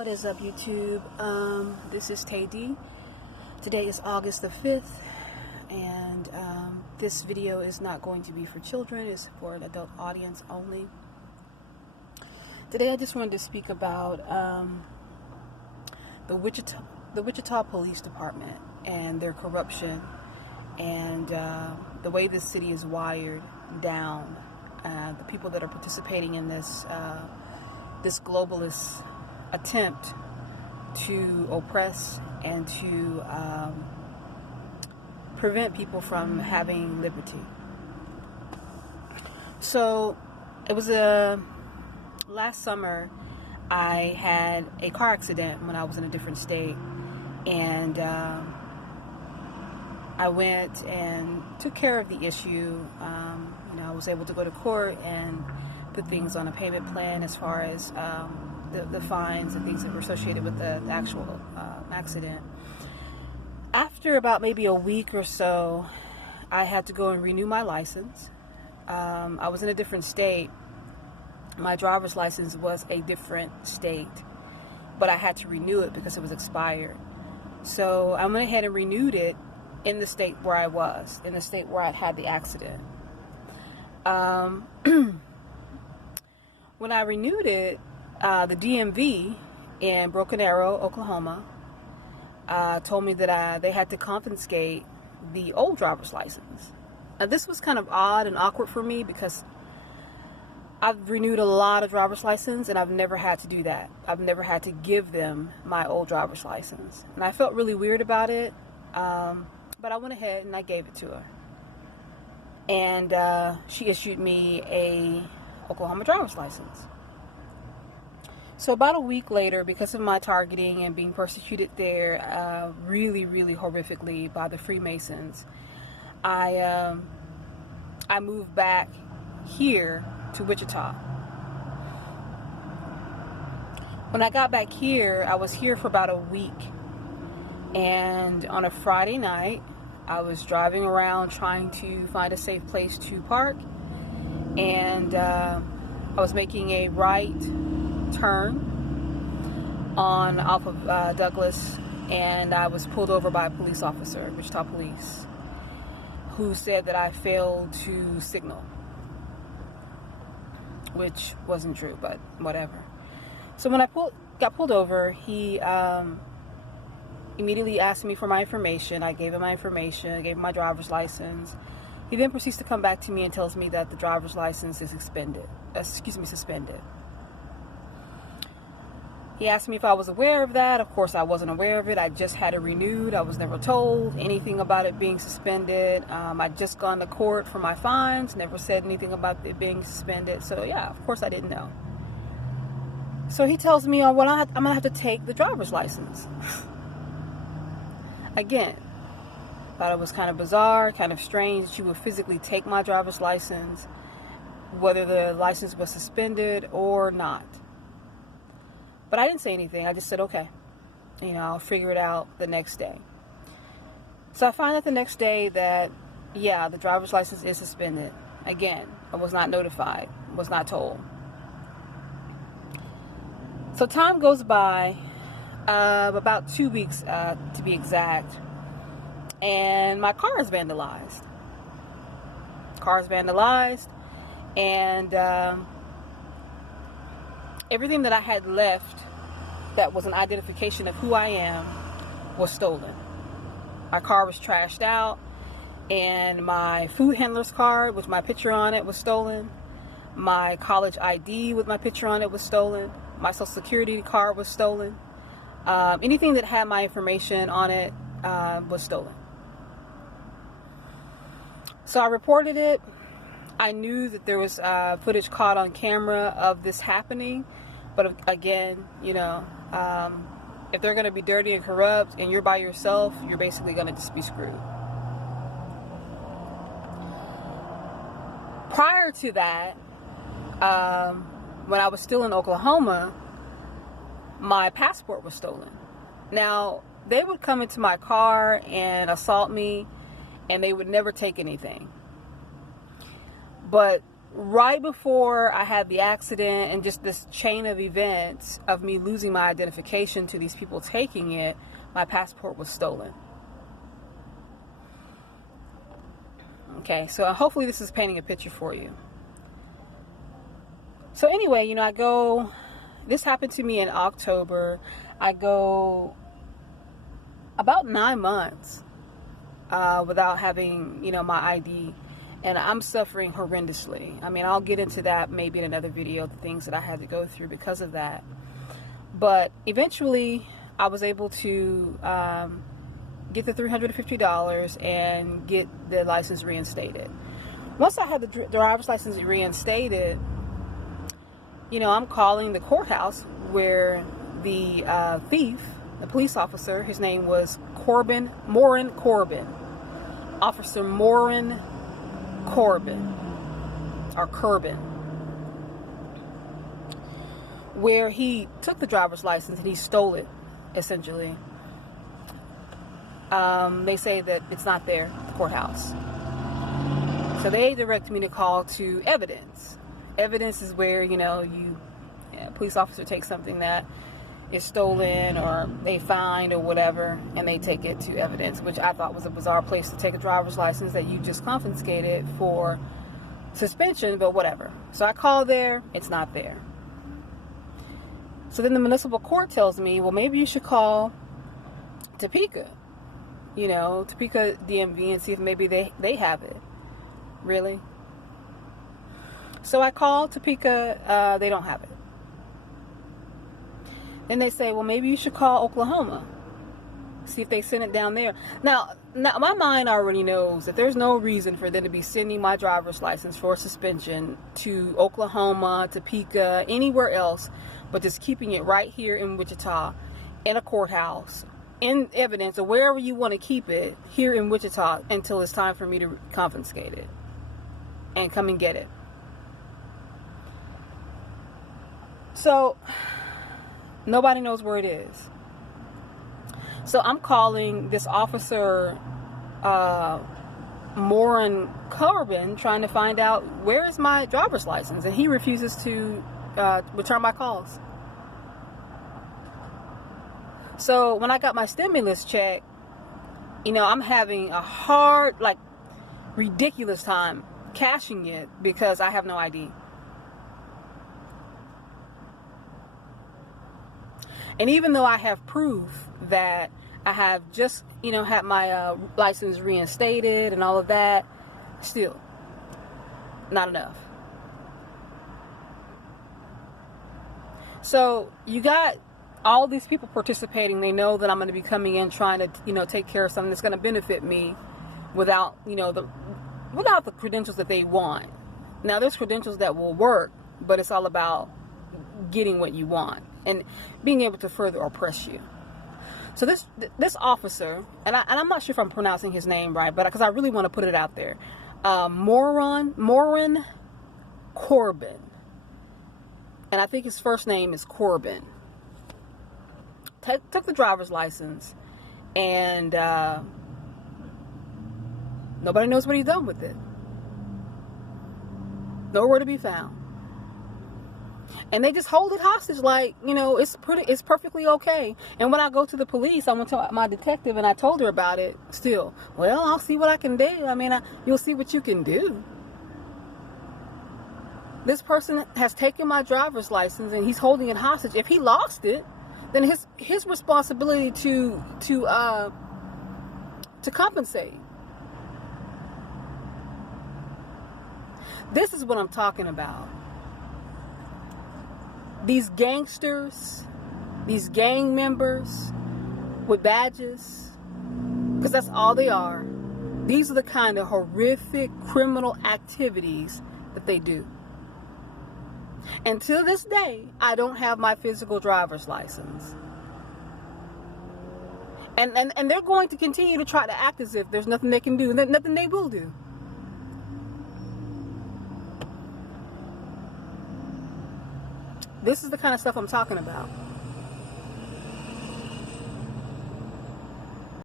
What is up, YouTube? This is Tay D. Today is August the 5th, and this video is not going to be for children. It's for an adult audience only. Today I just wanted to speak about the Wichita Police Department and their corruption and the way this city is wired down. The people that are participating in this globalist attempt to oppress and to prevent people from having liberty. So it was last summer I had a car accident when I was in a different state, and I went and took care of the issue. I was able to go to court and put things on a payment plan as far as the fines and things that were associated with the actual accident. After about maybe a week or so, I had to go and renew my license. I was in a different state. My driver's license was a different state, but I had to renew it because it was expired. So I went ahead and renewed it in the state where I was, in the state where I had the accident. When I renewed it, the DMV in Broken Arrow, Oklahoma, told me that they had to confiscate the old driver's license. Now, this was kind of odd and awkward for me because I've renewed a lot of driver's license and I've never had to do that. I've never had to give them my old driver's license. And I felt really weird about it, but I went ahead and I gave it to her. And she issued me a Oklahoma driver's license. So about a week later, because of my targeting and being persecuted there really, really horrifically by the Freemasons, I moved back here to Wichita. When I got back here, I was here for about a week. And on a Friday night, I was driving around trying to find a safe place to park. And I was making a right turn off of Douglas, and I was pulled over by a police officer, Wichita Police, who said that I failed to signal, which wasn't true, but whatever. So when I got pulled over, he immediately asked me for my information. I gave him my information, I gave him my driver's license. He then proceeds to come back to me and tells me that the driver's license is suspended. He asked me if I was aware of that. Of course, I wasn't aware of it. I just had it renewed. I was never told anything about it being suspended. I'd just gone to court for my fines, never said anything about it being suspended. So yeah, of course I didn't know. So he tells me, oh, well, I'm going to have to take the driver's license. Again, thought it was kind of bizarre, kind of strange that you would physically take my driver's license, whether the license was suspended or not. But I didn't say anything. I just said, okay, I'll figure it out the next day. So I find out the next day that, yeah, the driver's license is suspended. Again, I was not notified, was not told. So time goes by, about 2 weeks to be exact, and my car is vandalized. And everything that I had left that was an identification of who I am was stolen. My car was trashed out, and my food handler's card with my picture on it was stolen. My college ID with my picture on it was stolen. My social security card was stolen. Anything that had my information on it was stolen. So I reported it. I knew that there was footage caught on camera of this happening, but again, if they're going to be dirty and corrupt and you're by yourself, you're basically going to just be screwed. Prior to that, when I was still in Oklahoma, my passport was stolen. Now, they would come into my car and assault me, and they would never take anything. But right before I had the accident and just this chain of events of me losing my identification to these people taking it, my passport was stolen. Okay, so hopefully this is painting a picture for you. So anyway, you know, this happened to me in October. I go about 9 months without having, you know, my ID. And I'm suffering horrendously. I mean, I'll get into that maybe in another video, the things that I had to go through because of that. But eventually, I was able to get the $350 and get the license reinstated. Once I had the driver's license reinstated, you know, I'm calling the courthouse where the thief, the police officer, his name was Morin Corbin. Officer Morin Corbin, where he took the driver's license and he stole it, essentially. They say that it's not there at the courthouse. So they direct me to call to evidence. Evidence is where, you know, a police officer takes something that is stolen or they find or whatever, and they take it to evidence, which I thought was a bizarre place to take a driver's license that you just confiscated for suspension, but whatever. So I call there, it's not there. So then the municipal court tells me, well, maybe you should call Topeka, you know, Topeka DMV, and see if maybe they have it. Really? So I call Topeka, they don't have it. Then they say, well, maybe you should call Oklahoma, see if they send it down there. Now my mind already knows that there's no reason for them to be sending my driver's license for suspension to Oklahoma, Topeka, anywhere else, but just keeping it right here in Wichita, in a courthouse, in evidence, or wherever you want to keep it, here in Wichita, until it's time for me to confiscate it and come and get it. So nobody knows where it is. So I'm calling this officer, Morin Corbin, trying to find out where is my driver's license, and he refuses to return my calls. So when I got my stimulus check, you know, I'm having a hard, like, ridiculous time cashing it because I have no ID. And even though I have proof that I have just, you know, had my license reinstated and all of that, still not enough. So you got all these people participating. They know that I'm going to be coming in trying to, you know, take care of something that's going to benefit me without, you know, without the credentials that they want. Now, there's credentials that will work, but it's all about getting what you want and being able to further oppress you. So this officer, and I'm not sure if I'm pronouncing his name right, but because I really want to put it out there, Morin Corbin, and I think his first name is Corbin, took the driver's license, and nobody knows what he's done with it. Nowhere to be found. And they just hold it hostage like, you know, it's perfectly okay. And when I go to the police, I went to my detective and I told her about it. Still, well, I'll see what I can do. I mean, you'll see what you can do. This person has taken my driver's license and he's holding it hostage. If he lost it, then his responsibility to compensate. This is what I'm talking about. These gangsters, these gang members with badges, because that's all they are. These are the kind of horrific criminal activities that they do. And to this day, I don't have my physical driver's license. And they're going to continue to try to act as if there's nothing they can do, and nothing they will do. This is the kind of stuff I'm talking about.